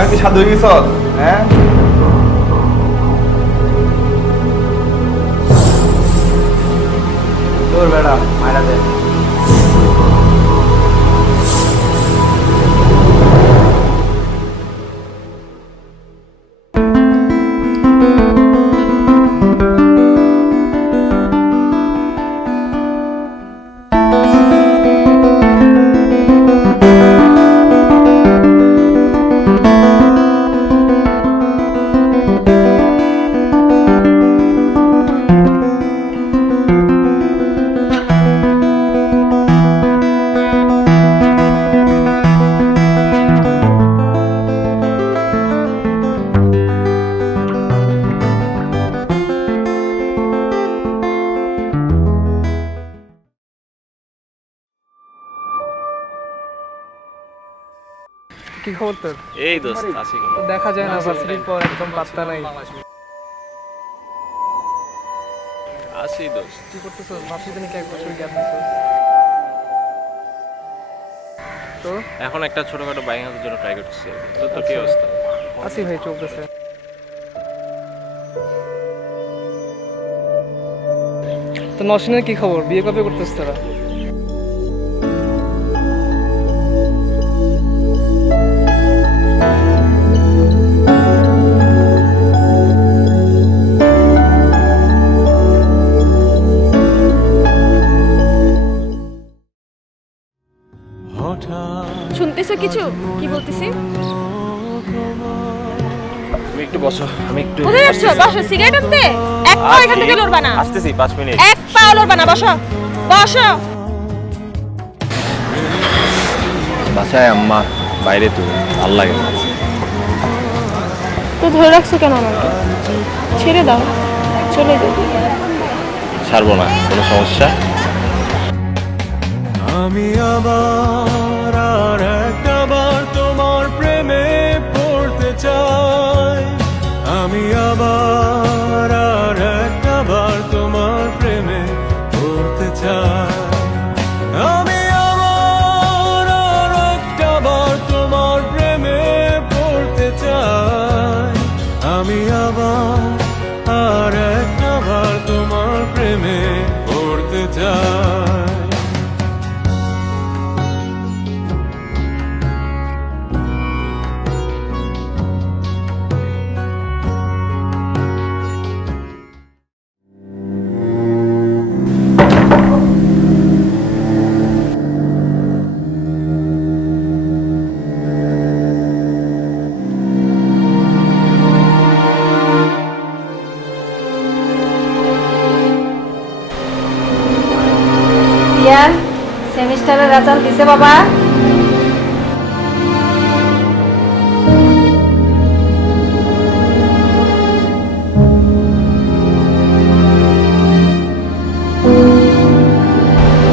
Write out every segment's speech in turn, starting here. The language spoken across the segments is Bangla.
আমি কি সাধু হয়ে গেছ? হ্যাঁ, তোর বেড়া মায়েরা দে। কি খবর তোর? এই দোস্ত আছি কোন দেখা যায় না, ভার্সিটির পর একদম পাত্তা নাই। আছি দোস্ত। কি করতেছস? ভার্সিটি নাকি 1 বছর গ্যাপ নিছস? তো এখন একটা ছোটখাটো বাইক হাতের জন্য ট্রাই করতেছি। তো তোর কি অবস্থা? আসি ভাই, চলতেছে। তো নসিনের কি খবর? বিয়ে কবে করতেছ তোরা? শুনতেছো কিছু? কি বলতেছি? তুমি একটু বসো, আমি একটু কোথায় যাচ্ছ? বসো, সিগারেট আনতে? এক পা এখান থেকে লড়বা না। আসতেছি 5 মিনিট। এক পা লড়বা না, বসো বসো। বাসায় আম্মা, বাইরে তো ভাল লাগে না। তো ধরে রাখছো কেন আমাকে? ছেড়ে দাও, চলে যাও। ছাড়বো না, কোনো সমস্যা? আমি আবার আর একবার তোমার প্রেমে পড়তে চাই। আমি আবার আর একবার তোমার প্রেমে পড়তে চাই। আমি আবার আর একবার তোমার প্রেমে পড়তে চাই। আমি আবার আর একবার তোমার প্রেমে পড়তে চাই। সেমিস্টারের রেজাল্ট দিছে বাবা?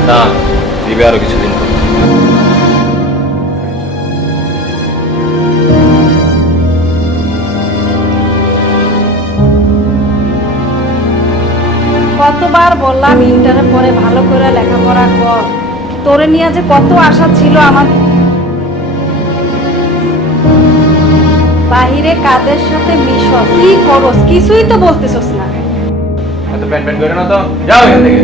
না, দিবে আরো কিছুদিন পর। কতবার বললাম ইন্টারের পরে ভালো করে লেখাপড়া কর। তোরে নিয়ে যে কত আশা ছিল আমার। বাহিরে কাদের সাথে মিশস, কি করস, কিছুই তো বলতেছস না। এত প্যান প্যান করে না তো, যাও এখান থেকে।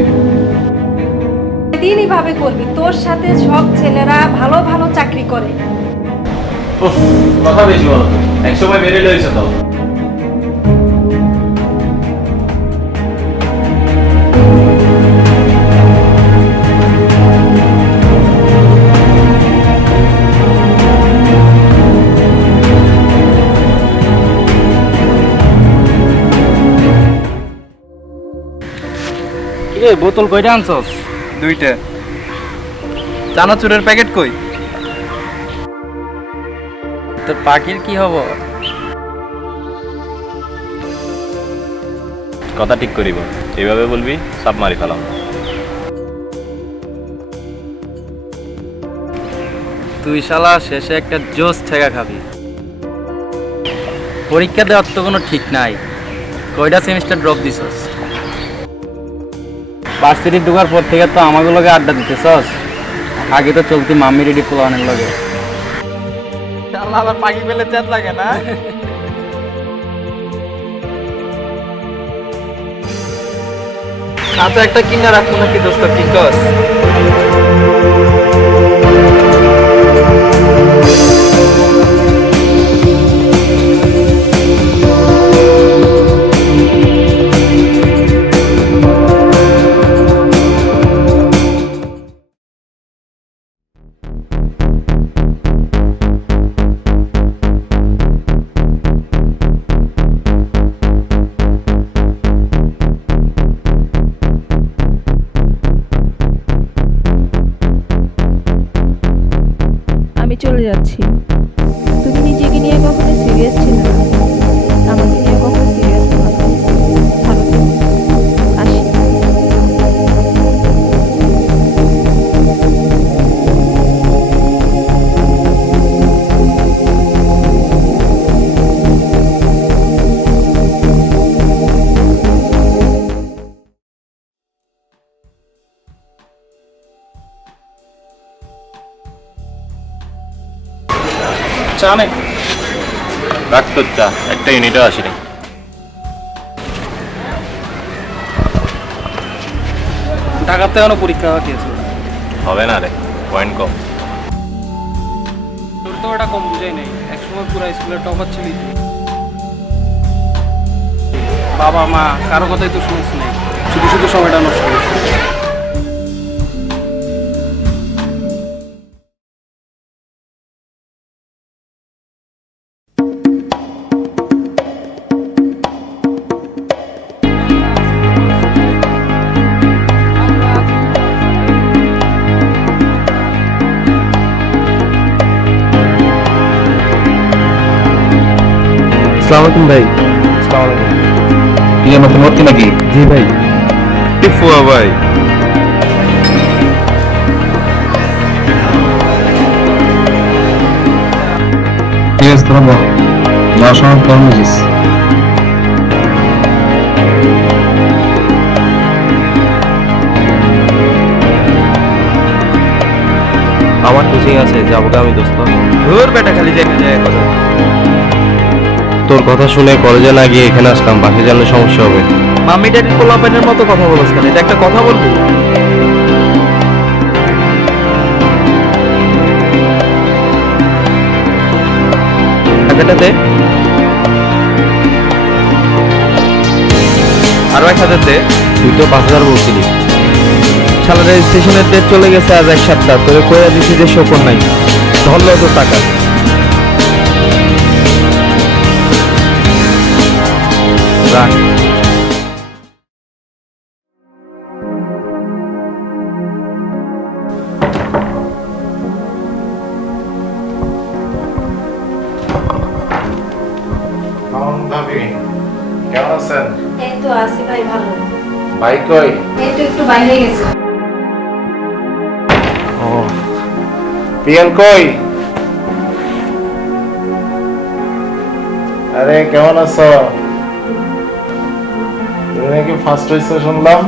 দিনই ভাবে করবি, তোর সাথে সব ছেলেরা ভালো ভালো চাকরি করে। উফ, কথা বেশি বলো তো। একসময় বেরিয়ে লইছো তো। এ বোতল কয়টা আনছস? 2টা। চানাচুরের প্যাকেট কই? তোর পাখির কি খবর? কথা ঠিক করিব, এইভাবে বলবি সাপ মারি ফেলাম। তুই শালা শেষে একটা জোস ঠেকা খাবি। পরীক্ষা দেওয়ার তো কোনো ঠিক নাই। কয়টা সেমিস্টার ড্রপ দিছস? ভার্সিটি ঢোকার পর থেকে তো আমাকে লগে আড্ডা দিতেছস। আগে তো চলতি মাম্মি রেডি পোলানের লগে। আল্লাহ আবার পাখি পেলে চেত লাগে না। আচ্ছা একটা কিনা রাখবো নাকি দোস্ত, কি কর? আমি চলে যাচ্ছি। তুমি নিজেকে নিয়ে কখনো সিরিয়াস ছিলে না, আমাকে নিয়ে কখনো সিরিয়াস না। ভালো থেকো। আসি। চা নে। রাখ তোর চা, একটা ইউনিটও আসেনি। ঢাকাতে এখনো পরীক্ষা বাকি আছে। হবে না রে, পয়েন্ট কম। তোর তো এটা কম বুঝাই নাই, একসময় পুরো স্কুলের টপার ছিলি তুই। বাবা মা কারো কথাই তো শুনিস নাই, শুধু শুধু সময়টা নষ্ট করিস। আসসালামু আলাইকুম ভাই। তুই আমাকে মরতি নাকি? জি ভাই। ফুয়া ভাই, ঠিক আছে তোরা বল, যাওয়ার সময় ফোন বুঝিস। আমার কোচিং আছে, যাবো আমি দোস্ত। ধুর বেটা, খালি যাই না যায় কথা। তোর কথা শুনে কলেজে না গিয়ে এখানে আসলাম, বাসে জানলে সমস্যা হবে। মাম্মি ড্যাডি পোলাপানের মতো কথা বলছ কেন? এটা একটা কথা বলবি? টাকাটা দে। আরো 1000 দে। তুই তো 5000 বলছিলি। শালা রেজিস্ট্রেশনের ডেট চলে গেছে আজ 1 সপ্তাহ, তোরে কইয়া দিছি যে শোকর নাই। ধরলো তো টাকা। রাখ। ভাবি কেমন আছেন? এই তো আসি ভাই, ভালো। ভাই কই? এই তো একটু বাইরে গেছে। পিয়ান কই? আরে কেমন আছো? তুমি নাকি ফার্স্ট হয়েছে শুনলাম।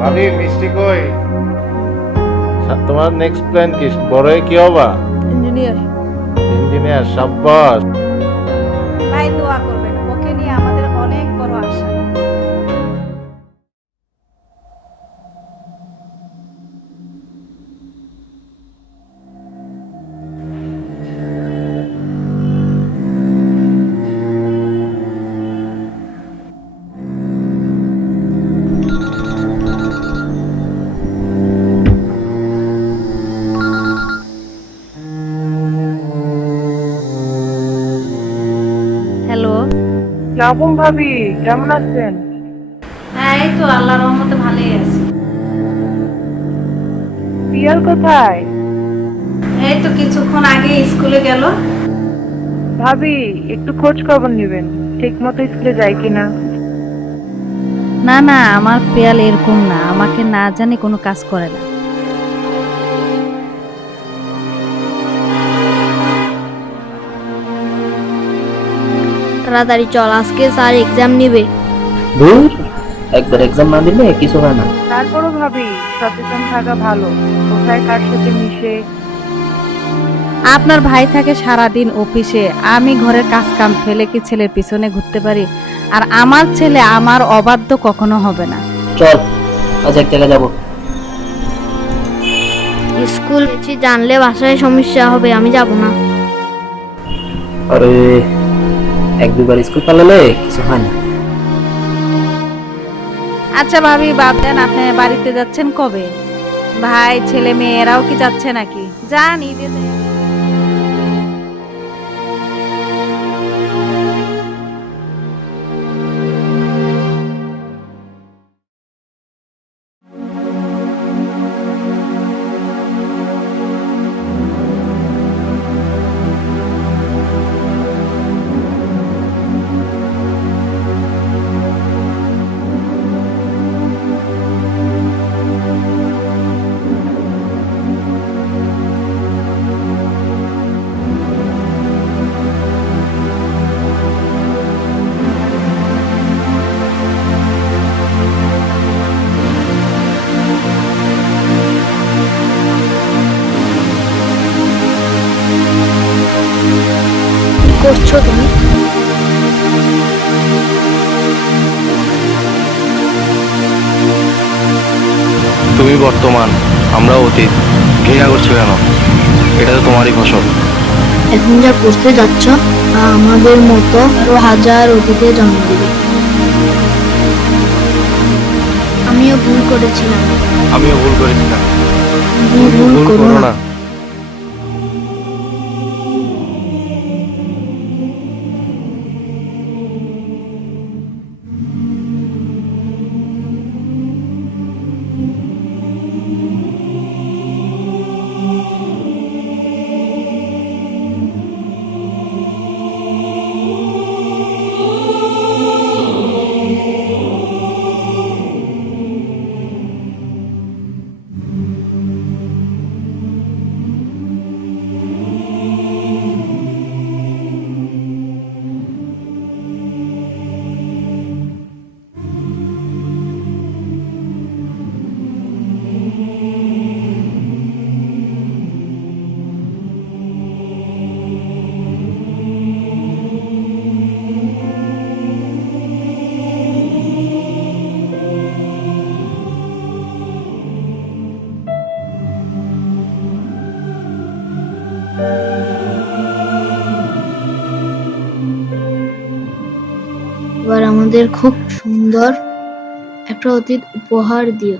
ভাবি মিষ্টি কই? তোমার নেক্সট প্ল্যান কি? বড় হয়ে কি হবা? ইঞ্জিনিয়ার। ইঞ্জিনিয়ার, সাব্বাস। ভাই দোয়া করবেন, ওকে নিয়ে আমাদের অনেক বড় আশা। হ্যালো। লাবণ ভাবি কেমন আছেন? হ্যাঁ এই তো আল্লাহর রহমতে ভালোই আছি। পিয়াল কোথায়? এই তো কিছুক্ষণ আগে স্কুলে গেল। ভাবি একটু খোঁজ খবর নেবেন, ঠিক মতো স্কুলে যায় কিনা। না না, আমার পেয়াল এরকম না, আমাকে না জানে কোনো কাজ করে না। তাড়াতাড়ি চল, আজকে স্যার এক্সাম নিবে। দূর, একবার এক্সাম না দিলে কিছু হয় না। তারপরও ভাবি সচেতন থাকা ভালো, কোথায় কার সাথে মিশে। আপনার ভাই থাকে সারাদিন অফিসে, আমি ঘরের কাজ কাম ফেলে কি ছেলের পিছনে ঘুরতে পারি? আর আমার ছেলে আমার অবাধ্য কখনো হবে না। চল আজ এক জায়গায় যাবো। স্কুল গেছি জানলে বাসায় সমস্যা হবে, আমি যাব না। আরে এক দুবার স্কুল পালালে কিছু হয় না। আচ্ছা ভাবি, বাদ দেন, আপনি বাড়িতে যাচ্ছেন কবে? ভাই ছেলে মেয়েরাও কি যাচ্ছে নাকি? যান ঈদে যাই। কি করছো তুমি? তুমি বর্তমান, আমরা অতীত। ঘৃণা করছো কেন? এটা তো তোমারই ফসল। এখন যা করতে যাচ্ছ তা আমাদের মতো আরো হাজার অতীতে জন্ম দিবে। আমিও ভুল করেছিলাম। আমিও ভুল করেছিলাম। ভুল করো না। এবার আমাদের খুব সুন্দর একটা অতীত উপহার দিও।